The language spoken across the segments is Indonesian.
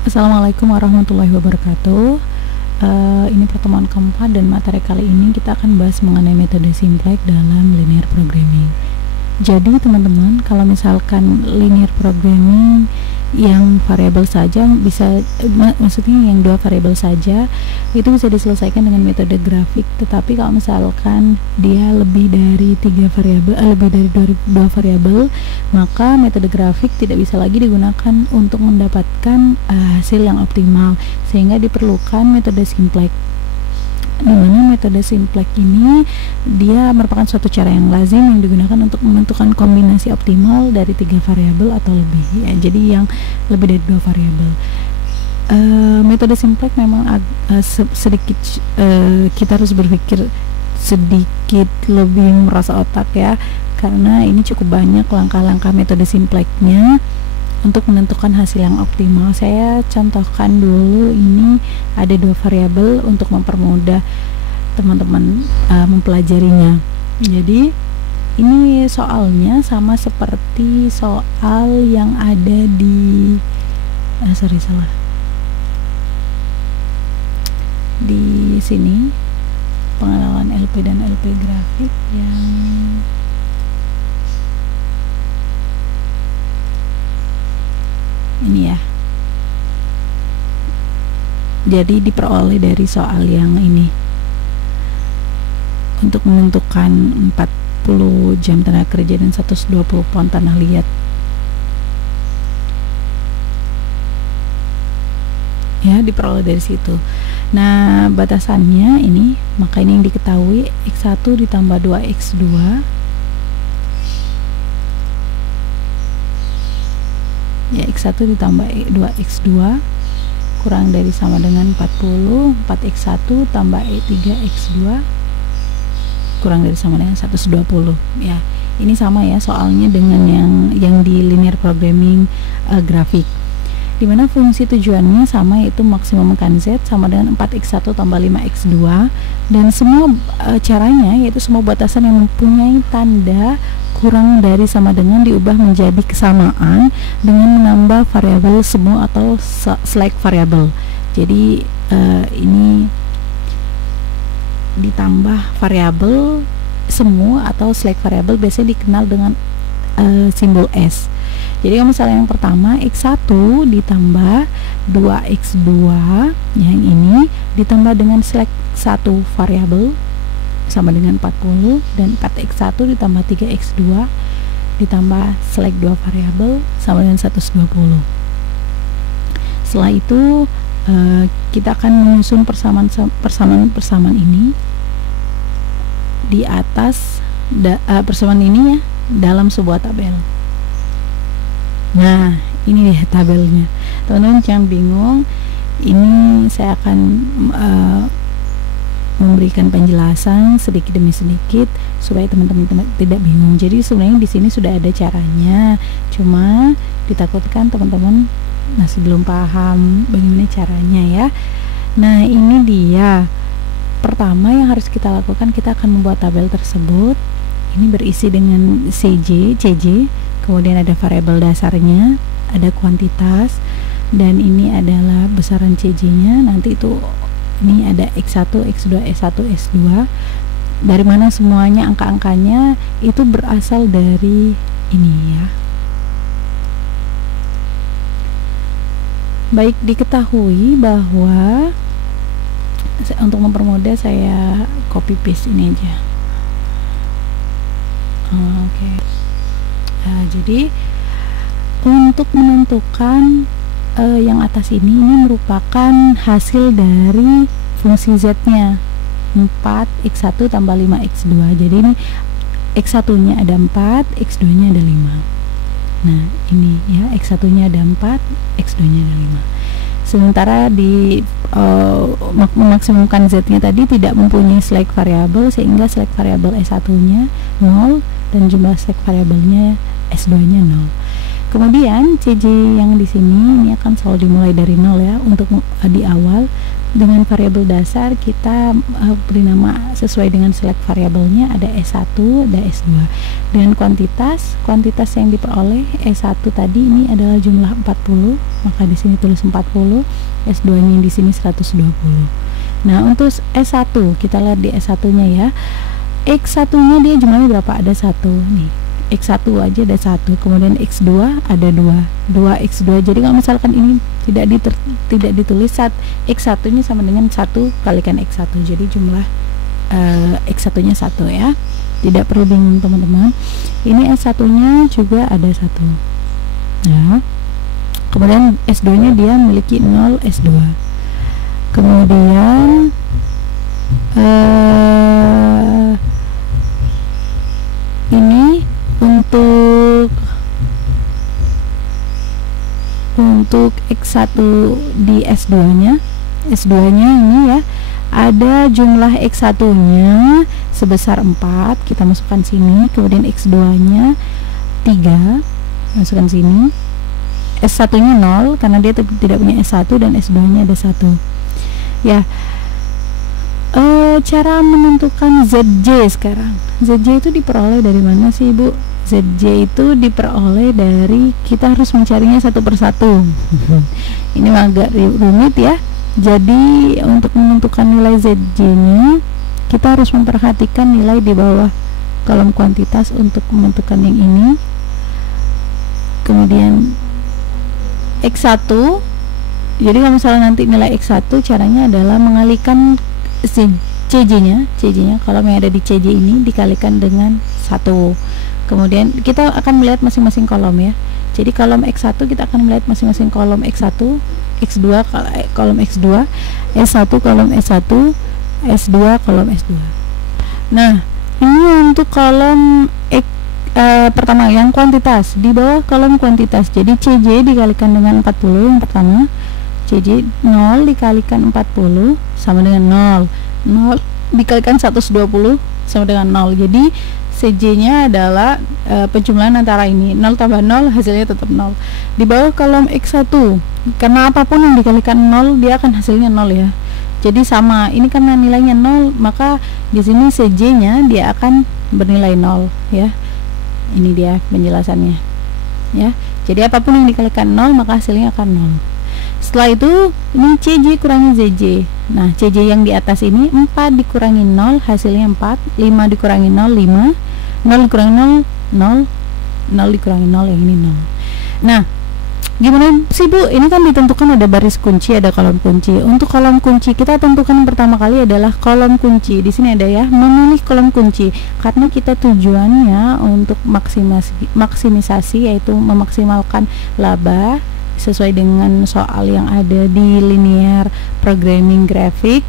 Assalamualaikum warahmatullahi wabarakatuh. Ini pertemuan keempat dan materi kali ini kita akan bahas mengenai metode simplex dalam linear programming. Jadi teman-teman, kalau misalkan linear programming yang variabel saja bisa, maksudnya yang dua variabel saja, itu bisa diselesaikan dengan metode grafik. Tetapi kalau misalkan dia lebih dari dua variabel, maka metode grafik tidak bisa lagi digunakan untuk mendapatkan hasil yang optimal, sehingga diperlukan metode simplex. Dimana metode simplex ini dia merupakan suatu cara yang lazim yang digunakan untuk menentukan kombinasi optimal dari tiga variabel atau lebih ya, jadi yang lebih dari dua variabel. Metode simplex memang sedikit kita harus berpikir sedikit lebih merasa otak ya, karena ini cukup banyak langkah-langkah metode simplexnya untuk menentukan hasil yang optimal. Saya contohkan dulu, ini ada dua variabel untuk mempermudah teman-teman mempelajarinya. Jadi ini soalnya sama seperti soal yang ada di di sini, pengenalan LP dan LP grafik yang ini ya. Jadi diperoleh dari soal yang ini, untuk menentukan 40 jam tenaga kerja dan 120 pound tanah liat ya, diperoleh dari situ. Nah, batasannya ini, maka ini yang diketahui, X1 ditambah 2X2 ya, X1 ditambah 2X2 kurang dari sama dengan 40, 4X1 tambah 3X2 kurang dari sama dengan 120 ya. Ini sama ya soalnya dengan yang di linear programming grafik, dimana fungsi tujuannya sama, yaitu maksimum kan Z sama dengan 4X1 tambah 5X2, dan semua caranya yaitu semua batasan yang mempunyai tanda kurang dari sama dengan diubah menjadi kesamaan dengan menambah variabel semu atau select variabel. Jadi ini ditambah variabel semu atau select variabel biasanya dikenal dengan simbol S. Jadi kalau misalnya yang pertama X1 ditambah 2X2 yang ini ditambah dengan select 1 variabel sama dengan 40, dan 4X1 ditambah 3X2 ditambah select 2 variabel sama dengan 120. Setelah itu kita akan menyusun persamaan ini di atas persamaan ini ya, dalam sebuah tabel. Nah, ini ya tabelnya. Teman-teman jangan bingung, ini saya akan memberikan penjelasan sedikit demi sedikit supaya teman-teman tidak bingung. Jadi sebenarnya di sini sudah ada caranya, cuma ditakutkan teman-teman masih belum paham bagaimana caranya ya. Nah, ini dia. Pertama yang harus kita lakukan, kita akan membuat tabel tersebut. Ini berisi dengan CJ, kemudian ada variabel dasarnya, ada kuantitas, dan ini adalah besaran CJ-nya. Nanti itu ini ada X1, X2, S1, S2. Dari mana semuanya angka-angkanya itu berasal dari ini ya. Baik diketahui bahwa untuk mempermudah saya copy paste ini aja. Oke. Nah, jadi untuk menentukan yang atas ini merupakan hasil dari fungsi Z-nya 4X1 tambah 5X2. Jadi ini X1 nya ada 4, X2 nya ada 5. Nah ini ya, X1 nya ada 4, X2 nya ada 5. Sementara di memaksimumkan Z-nya tadi tidak mempunyai select variabel, sehingga select variabel S1 nya 0 dan jumlah select variabelnya S2 nya 0. Kemudian CJ yang di sini ini akan selalu dimulai dari 0 ya. Untuk di awal dengan variabel dasar kita beri nama sesuai dengan select variabelnya, ada S1, ada S2. Dengan kuantitas yang diperoleh S1 tadi ini adalah jumlah 40, maka di sini tulis 40, S2-nya di sini 120. Nah, untuk S1 kita lihat di S1-nya ya. X1-nya dia jumlahnya berapa? Ada 1 nih. X1 aja ada 1, kemudian X2 ada 2X2. Jadi kalau misalkan ini tidak ditulis X1 ini sama dengan 1 kalikan X1, jadi jumlah X1 nya 1 ya, tidak perlu bingung teman-teman. Ini S1 nya juga ada 1 ya. Kemudian S2 nya dia memiliki 0 S2. Kemudian ini untuk X1 di S2 nya ini ya, ada jumlah X1 nya sebesar 4, kita masukkan sini. Kemudian X2 nya 3, masukkan sini. S1 nya 0 karena dia tidak punya S1, dan S2 nya ada 1 ya. Cara menentukan ZJ sekarang. ZJ itu diperoleh dari mana sih Ibu? ZJ itu diperoleh dari, kita harus mencarinya satu persatu. Ini agak rumit ya. Jadi untuk menentukan nilai ZJ-nya kita harus memperhatikan nilai di bawah kolom kuantitas untuk menentukan yang ini. Kemudian X1, jadi kalau misalnya nanti nilai X1, caranya adalah mengalihkan CJ-nya, kolom yang ada di CJ ini dikalikan dengan 1. Kemudian kita akan melihat masing-masing kolom ya. Jadi kolom X1 kita akan melihat masing-masing kolom X1, X2 kolom X2, S1 kolom S1, S2 kolom S2. Nah, ini untuk kolom pertama yang kuantitas, di bawah kolom kuantitas. Jadi CJ dikalikan dengan 40 yang pertama. CJ 0 dikalikan 40 sama dengan 0 dikalikan 120 sama dengan 0. Jadi CJ-nya adalah penjumlahan antara ini, 0 tambah 0 hasilnya tetap 0. Di bawah kolom X1, karena apapun yang dikalikan 0 dia akan hasilnya 0 ya. Jadi sama, ini karena nilainya 0, maka di sini CJ-nya dia akan bernilai 0 ya. Ini dia penjelasannya ya. Jadi apapun yang dikalikan 0 maka hasilnya akan 0. Setelah itu ini CJ kurangi ZJ. Nah, CJ yang di atas ini 4 dikurangi 0 hasilnya 4, 5 dikurangi 0 5, 0 dikurangi 0 0, 0 dikurangi 0 yang ini 0. Nah, gimana sih Bu? Ini kan ditentukan ada baris kunci, ada kolom kunci. Untuk kolom kunci kita tentukan pertama kali adalah kolom kunci. Di sini ada ya, memilih kolom kunci. Karena kita tujuannya untuk maksimisasi, yaitu memaksimalkan laba sesuai dengan soal yang ada di linear programming grafik.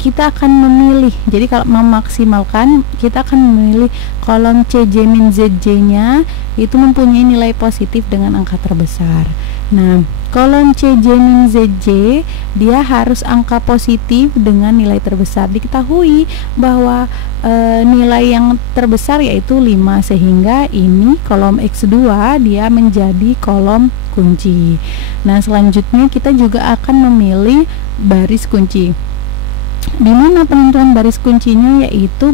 Kita akan memilih, jadi kalau memaksimalkan kita akan memilih kolom CJ min ZJ nya itu mempunyai nilai positif dengan angka terbesar. Nah, kolom CJ min ZJ dia harus angka positif dengan nilai terbesar. Diketahui bahwa nilai yang terbesar yaitu 5, sehingga ini kolom X2 dia menjadi kolom kunci. Nah, selanjutnya kita juga akan memilih baris kunci. Di mana penentuan baris kuncinya yaitu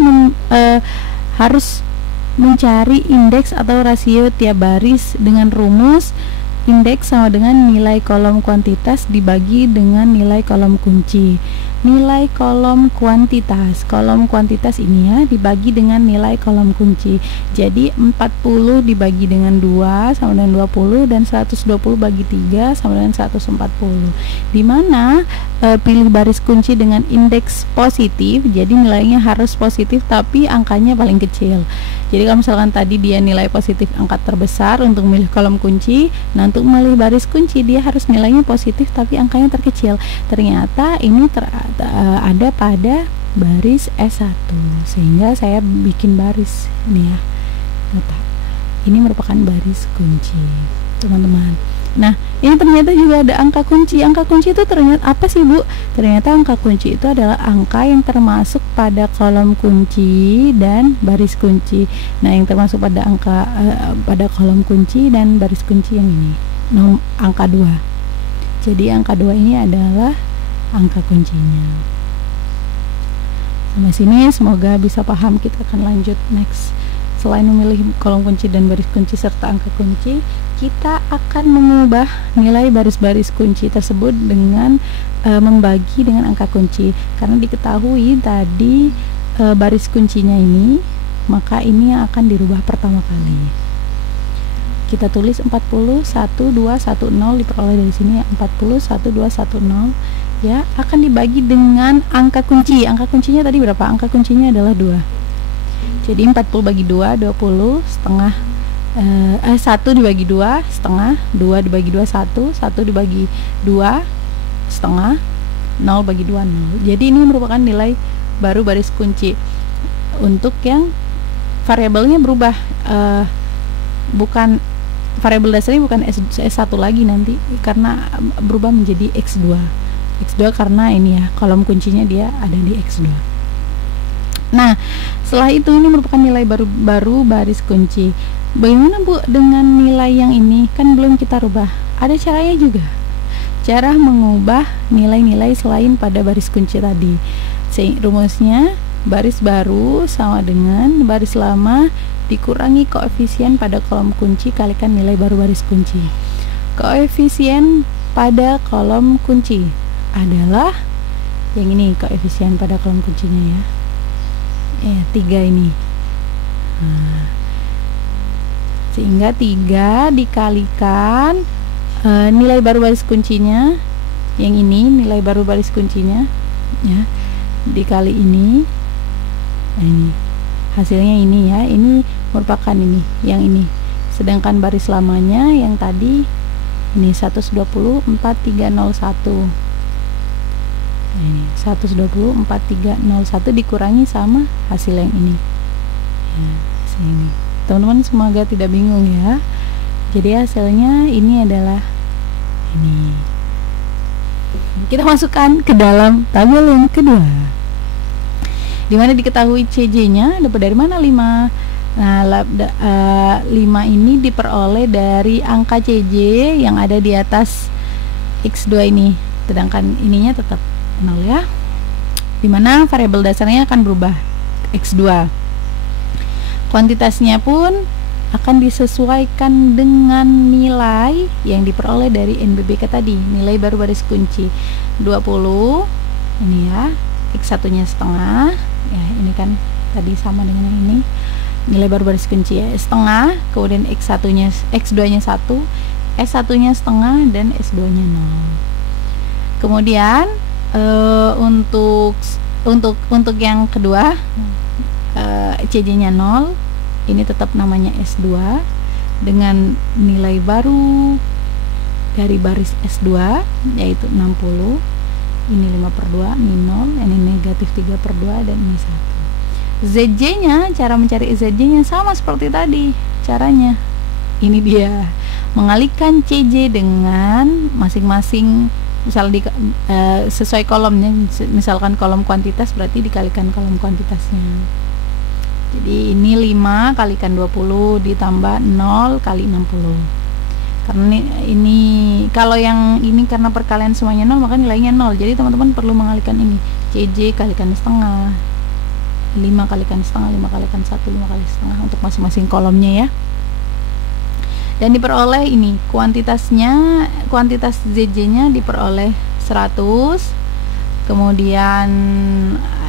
harus mencari indeks atau rasio tiap baris dengan rumus indeks sama dengan nilai kolom kuantitas dibagi dengan nilai kolom kunci. Nilai kolom kuantitas ini ya dibagi dengan nilai kolom kunci. Jadi 40 dibagi dengan 2 sama dengan 20, dan 120 bagi 3 sama dengan 140. Dimana pilih baris kunci dengan indeks positif, jadi nilainya harus positif tapi angkanya paling kecil. Jadi kalau misalkan tadi dia nilai positif angka terbesar untuk memilih kolom kunci, nah untuk memilih baris kunci dia harus nilainya positif tapi angkanya terkecil. Ternyata ini ada pada baris S1, sehingga saya bikin baris ini ya. Ini merupakan baris kunci, teman-teman. Nah, ini ternyata juga ada angka kunci. Angka kunci itu ternyata apa sih, Bu? Ternyata angka kunci itu adalah angka yang termasuk pada kolom kunci dan baris kunci. Nah, yang termasuk pada pada kolom kunci dan baris kunci yang ini, angka 2. Jadi angka 2 ini adalah angka kuncinya. Sampai sini semoga bisa paham. Kita akan lanjut next. Selain memilih kolom kunci dan baris kunci serta angka kunci, kita akan mengubah nilai baris-baris kunci tersebut dengan membagi dengan angka kunci. Karena diketahui tadi baris kuncinya ini, maka ini yang akan dirubah pertama kali. Kita tulis 41210 diperoleh dari sini 41210 ya, akan dibagi dengan angka kunci. Angka kuncinya tadi berapa? Angka kuncinya adalah 2. Jadi 40 bagi 2, 20 setengah 1 dibagi 2 setengah, 2 dibagi 2 1, 1 dibagi 2 setengah, 0 bagi 2 0. Jadi ini merupakan nilai baru baris kunci. Untuk yang variabelnya berubah, bukan variabel dasarnya bukan S1 lagi nanti, karena berubah menjadi X2. X2 karena ini ya, kolom kuncinya dia ada di X2. Nah, setelah itu ini merupakan nilai baru baris kunci. Bagaimana, Bu, dengan nilai yang ini? Kan belum kita rubah. Ada caranya juga. Cara mengubah nilai-nilai selain pada baris kunci tadi. Rumusnya baris baru sama dengan baris lama dikurangi koefisien pada kolom kunci kalikan nilai baru baris kunci. Koefisien pada kolom kunci adalah yang ini, koefisien pada kolom kuncinya ya. 3 ini. Nah, sehingga 3 dikalikan nilai baru baris kuncinya yang ini, nilai baru baris kuncinya ya, dikali ini. Nah, ini hasilnya ini ya, ini merupakan ini, yang ini. Sedangkan baris lamanya yang tadi ini 1204301. Ini 1204301 dikurangi sama hasil yang ini ya, sini. Teman-teman semoga tidak bingung ya. Jadi hasilnya ini adalah ini. Kita masukkan ke dalam tabel yang kedua, dimana diketahui CJ-nya dapat dari mana? 5. Nah, 5 ini diperoleh dari angka CJ yang ada di atas X2 ini, sedangkan ininya tetap 0 ya, dimana variabel dasarnya akan berubah X2. Kuantitasnya pun akan disesuaikan dengan nilai yang diperoleh dari NBBK tadi, nilai baru baris kunci 20 ini ya, X1 nya setengah ya, ini kan tadi sama dengan yang ini, nilai baru baris kunci ya, setengah, kemudian X2 nya 1, S1 nya setengah, dan S2 nya 0. Kemudian untuk yang kedua CJ-nya 0, ini tetap namanya S2 dengan nilai baru dari baris S2 yaitu 60. Ini 5/2, ini 0, ini negatif 3/2, dan ini 1. ZJ-nya, cara mencari ZJ-nya sama seperti tadi caranya. Ini dia, mengalihkan CJ dengan masing-masing, misal sesuai kolomnya, misalkan kolom kuantitas berarti dikalikan kolom kuantitasnya. Jadi ini 5 kalikan 20 ditambah 0 kali 60. Karena ini kalau yang ini karena perkalian semuanya 0 maka nilainya 0. Jadi teman-teman perlu mengalihkan ini, CJ kalikan setengah, 5 kalikan setengah, 5 kalikan 1, 5 kali setengah untuk masing-masing kolomnya ya. Dan diperoleh ini kuantitasnya, kuantitas ZJ-nya diperoleh 100, kemudian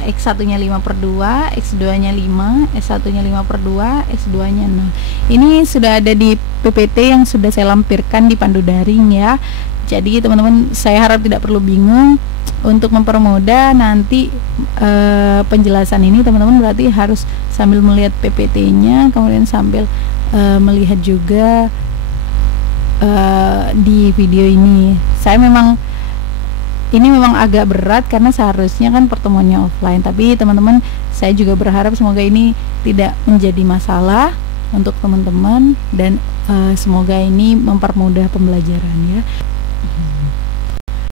X1 nya 5/2, X2 nya 5, S1 nya 5/2, S2 nya 0. Ini sudah ada di PPT yang sudah saya lampirkan di pandu daring ya. Jadi teman-teman, saya harap tidak perlu bingung. Untuk mempermudah nanti penjelasan ini, teman-teman berarti harus sambil melihat PPT nya, kemudian sambil melihat juga di video ini. Ini memang agak berat karena seharusnya kan pertemuannya offline, tapi teman-teman, saya juga berharap semoga ini tidak menjadi masalah untuk teman-teman, dan Semoga ini mempermudah pembelajaran ya.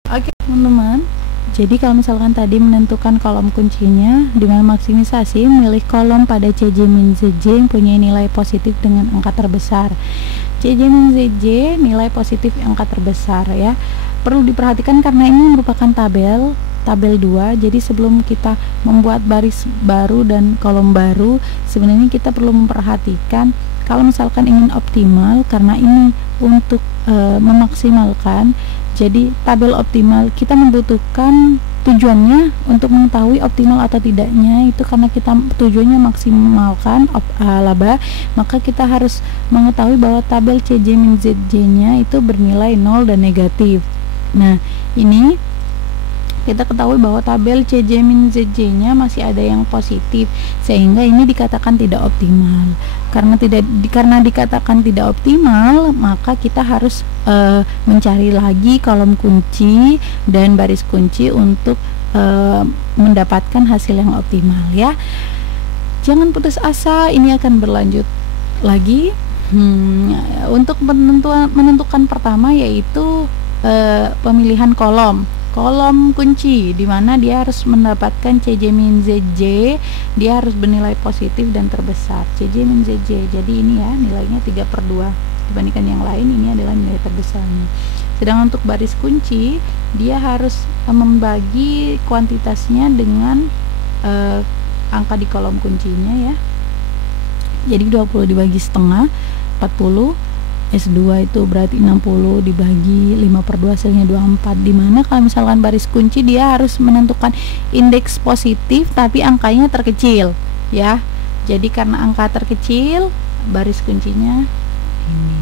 Oke teman-teman, jadi kalau misalkan tadi menentukan kolom kuncinya dengan maksimisasi, milih kolom pada CJ min ZJ yang punya nilai positif dengan angka terbesar. CJ min ZJ nilai positif angka terbesar ya. Perlu diperhatikan karena ini merupakan tabel 2, jadi sebelum kita membuat baris baru dan kolom baru, sebenarnya kita perlu memperhatikan kalau misalkan ingin optimal, karena ini untuk memaksimalkan. Jadi tabel optimal kita membutuhkan, tujuannya untuk mengetahui optimal atau tidaknya itu karena kita tujuannya maksimalkan laba, maka kita harus mengetahui bahwa tabel CJ min ZJ nya itu bernilai 0 dan negatif. Nah ini kita ketahui bahwa tabel CJ min ZJ nya masih ada yang positif, sehingga ini dikatakan tidak optimal. Karena dikatakan tidak optimal, maka kita harus mencari lagi kolom kunci dan baris kunci untuk mendapatkan hasil yang optimal ya. Jangan putus asa, ini akan berlanjut lagi. Untuk menentukan pertama yaitu pemilihan kolom kunci, di mana dia harus mendapatkan CJ min ZJ, dia harus bernilai positif dan terbesar. CJ min ZJ, jadi ini ya nilainya 3/2 dibandingkan yang lain, ini adalah nilai terbesarnya. Sedangkan untuk baris kunci, dia harus membagi kuantitasnya dengan angka di kolom kuncinya ya. Jadi 20 dibagi setengah 40, S2 itu berarti 60 dibagi 5/2 hasilnya 24, dimana kalau misalkan baris kunci dia harus menentukan indeks positif tapi angkanya terkecil ya. Jadi karena angka terkecil, baris kuncinya ini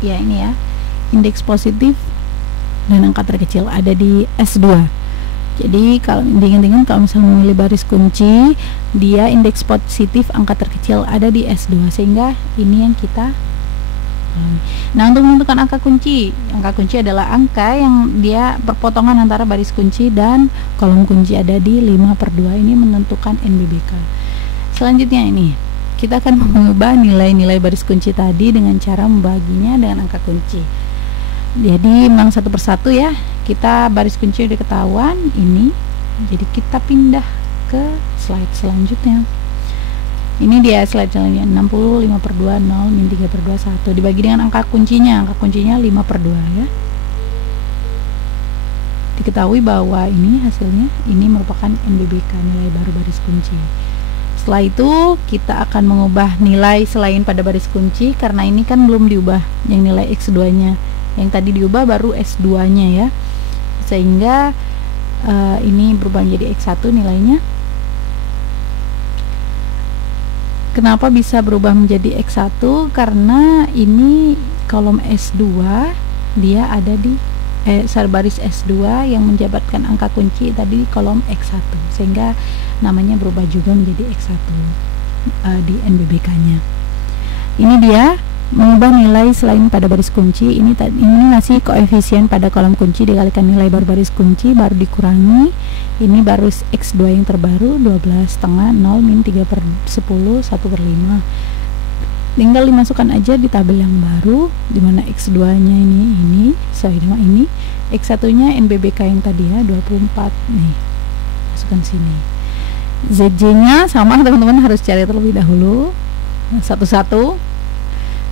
ya, ini ya, indeks positif dan angka terkecil ada di S2. Jadi kalau diingat-ingat, kalau misalnya memilih baris kunci, dia indeks positif angka terkecil ada di S2, sehingga ini yang kita. Nah, untuk menentukan angka kunci adalah angka yang dia perpotongan antara baris kunci dan kolom kunci ada di 5/2, ini menentukan NBBK. Selanjutnya ini kita akan mengubah nilai-nilai baris kunci tadi dengan cara membaginya dengan angka kunci. Jadi memang satu persatu ya, kita baris kunci udah ketahuan ini, jadi kita pindah ke slide selanjutnya. Ini dia slide selanjutnya, 60 5/2 0 min 3/2 1 dibagi dengan angka kuncinya 5/2 ya. Diketahui bahwa ini hasilnya, ini merupakan NBBK, nilai baru baris kunci. Setelah itu kita akan mengubah nilai selain pada baris kunci, karena ini kan belum diubah yang nilai X2 nya, yang tadi diubah baru S2 nya ya, sehingga ini berubah menjadi X1 nilainya. Kenapa bisa berubah menjadi X1? Karena ini kolom S2 dia ada di baris S2 yang menjabatkan angka kunci tadi di kolom X1, sehingga namanya berubah juga menjadi X1 di NBBK nya. Ini dia mengubah nilai selain pada baris kunci. Ini masih koefisien pada kolom kunci dikalikan nilai baru baris kunci baru dikurangi. Ini baru X2 yang terbaru 12,5 0 min 3/10 1/5. Tinggal dimasukkan aja di tabel yang baru, dimana X2 nya ini X1 nya NBBK yang tadi ya 24 nih, masukkan sini. ZJ nya sama teman-teman, harus cari terlebih dahulu satu-satu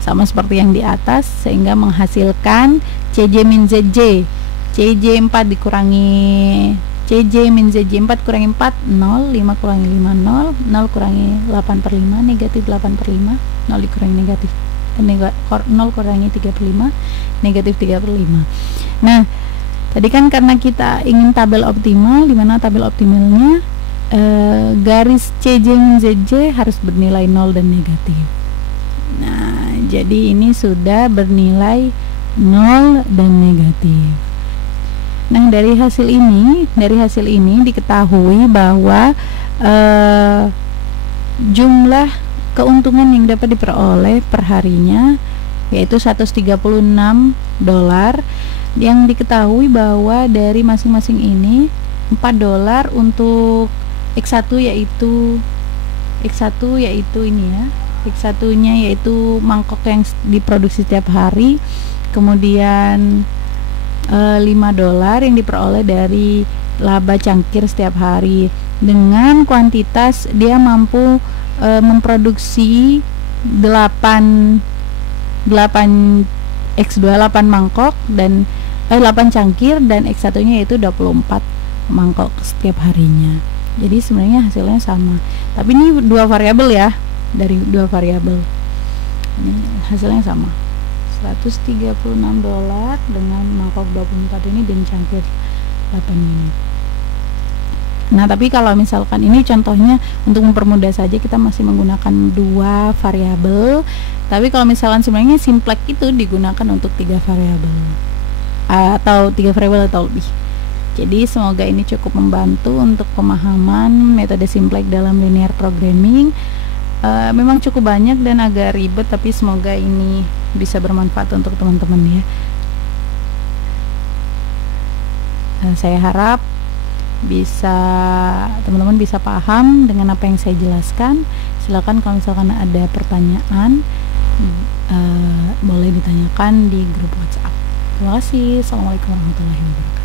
sama seperti yang di atas, sehingga menghasilkan CJ min ZJ. CJ 4 dikurangi CJ min ZJ 4 kurangi 4 0, 5 kurangi 5 0, 0 kurangi 8/5 negatif 8/5, 0 dikurangi negatif 0 kurangi 3/5 negatif 3/5. Nah tadi kan karena kita ingin tabel optimal, dimana tabel optimalnya garis CJ min ZJ harus bernilai 0 dan negatif. Nah jadi ini sudah bernilai 0 dan negatif. Nah dari hasil ini diketahui bahwa jumlah keuntungan yang dapat diperoleh per harinya yaitu $136, yang diketahui bahwa dari masing-masing ini $4 untuk X1 yaitu ini ya, X satunya yaitu mangkok yang diproduksi setiap hari, kemudian $5 yang diperoleh dari laba cangkir setiap hari. Dengan kuantitas dia mampu memproduksi 8 X2 8 mangkok dan 8 cangkir, dan X satunya yaitu 24 mangkok setiap harinya. Jadi sebenarnya hasilnya sama, tapi ini dua variabel ya, dari dua variabel ini hasilnya sama, $136 dengan mangkok 24 ini dan cangkir 8 ini. Nah, tapi kalau misalkan ini contohnya untuk mempermudah saja, kita masih menggunakan dua variabel. Tapi kalau misalkan sebenarnya simplex itu digunakan untuk 3 variabel atau 3 variabel atau lebih. Jadi semoga ini cukup membantu untuk pemahaman metode simplex dalam linear programming. Memang cukup banyak dan agak ribet, tapi semoga ini bisa bermanfaat untuk teman-teman ya. Saya harap teman-teman bisa paham dengan apa yang saya jelaskan. Silakan kalau misalkan ada pertanyaan boleh ditanyakan di grup WhatsApp. Terima kasih. Assalamualaikum warahmatullahi wabarakatuh.